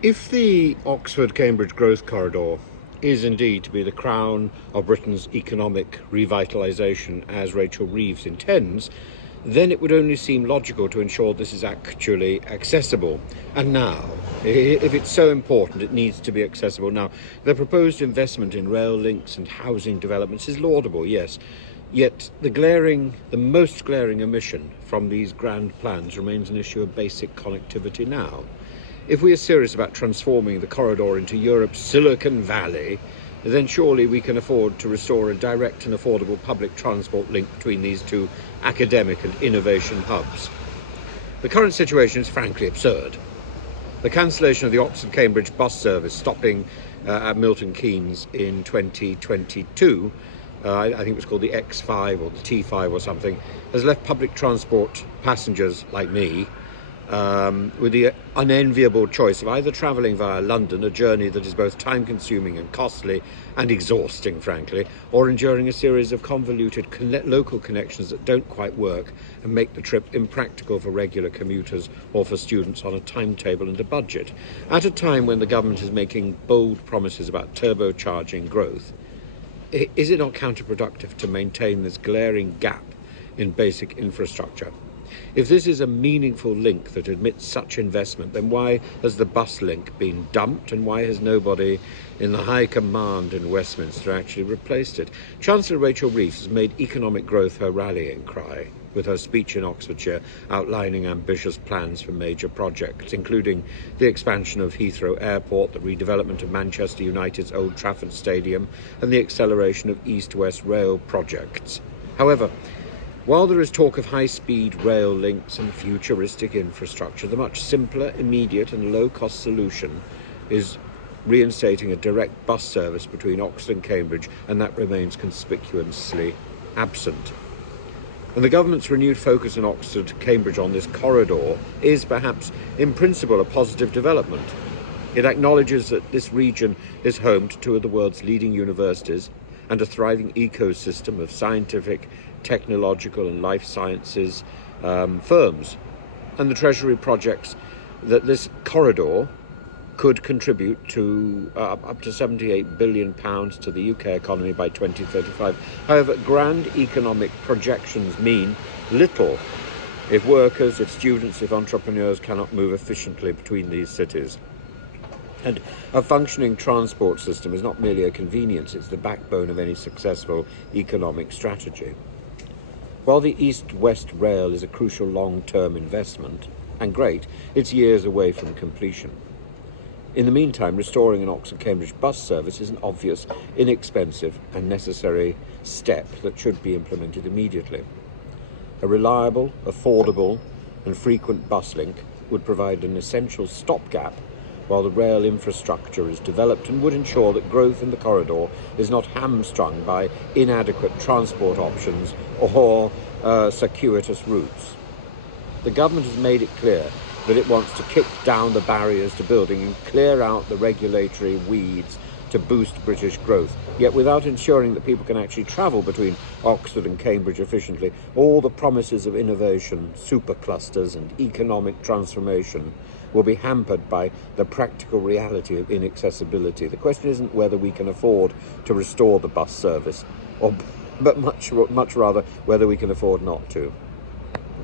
If the Oxford-Cambridge Growth Corridor is indeed to be the crown of Britain's economic revitalisation as Rachel Reeves intends, then it would only seem logical to ensure this is actually accessible. And now, if it's so important, it needs to be accessible now. The proposed investment in rail links and housing developments is laudable, yes. Yet the most glaring omission from these grand plans remains an issue of basic connectivity now. If we are serious about transforming the corridor into Europe's Silicon Valley, then surely we can afford to restore a direct and affordable public transport link between these two academic and innovation hubs. The current situation is frankly absurd. The cancellation of the Oxford-Cambridge bus service stopping at Milton Keynes in 2022, I think it was called the X5 or the T5 or something, has left public transport passengers like me with the unenviable choice of either travelling via London, a journey that is both time-consuming and costly and exhausting, frankly, or enduring a series of convoluted local connections that don't quite work and make the trip impractical for regular commuters or for students on a timetable and a budget. At a time when the government is making bold promises about turbocharging growth, is it not counterproductive to maintain this glaring gap in basic infrastructure? If this is a meaningful link that admits such investment, then why has the bus link been dumped, and why has nobody in the high command in Westminster actually replaced it? Chancellor Rachel Reeves has made economic growth her rallying cry, with her speech in Oxfordshire outlining ambitious plans for major projects, including the expansion of Heathrow Airport, the redevelopment of Manchester United's Old Trafford Stadium, and the acceleration of East-West Rail projects. However, while there is talk of high-speed rail links and futuristic infrastructure, the much simpler, immediate and low-cost solution is reinstating a direct bus service between Oxford and Cambridge, and that remains conspicuously absent. And the government's renewed focus in Oxford-Cambridge on this corridor is perhaps, in principle, a positive development. It acknowledges that this region is home to two of the world's leading universities and a thriving ecosystem of scientific, technological and life sciences firms. And the Treasury projects that this corridor could contribute to up to £78 billion to the UK economy by 2035. However, grand economic projections mean little if workers, if students, if entrepreneurs cannot move efficiently between these cities. And a functioning transport system is not merely a convenience, it's the backbone of any successful economic strategy. While the East-West Rail is a crucial long-term investment, and great, it's years away from completion. In the meantime, restoring an Oxford-Cambridge bus service is an obvious, inexpensive and necessary step that should be implemented immediately. A reliable, affordable and frequent bus link would provide an essential stopgap while the rail infrastructure is developed, and would ensure that growth in the corridor is not hamstrung by inadequate transport options or circuitous routes. The government has made it clear that it wants to kick down the barriers to building and clear out the regulatory weeds to boost British growth, yet without ensuring that people can actually travel between Oxford and Cambridge efficiently, all the promises of innovation, superclusters and economic transformation will be hampered by the practical reality of inaccessibility. The question isn't whether we can afford to restore the bus service, but much rather whether we can afford not to.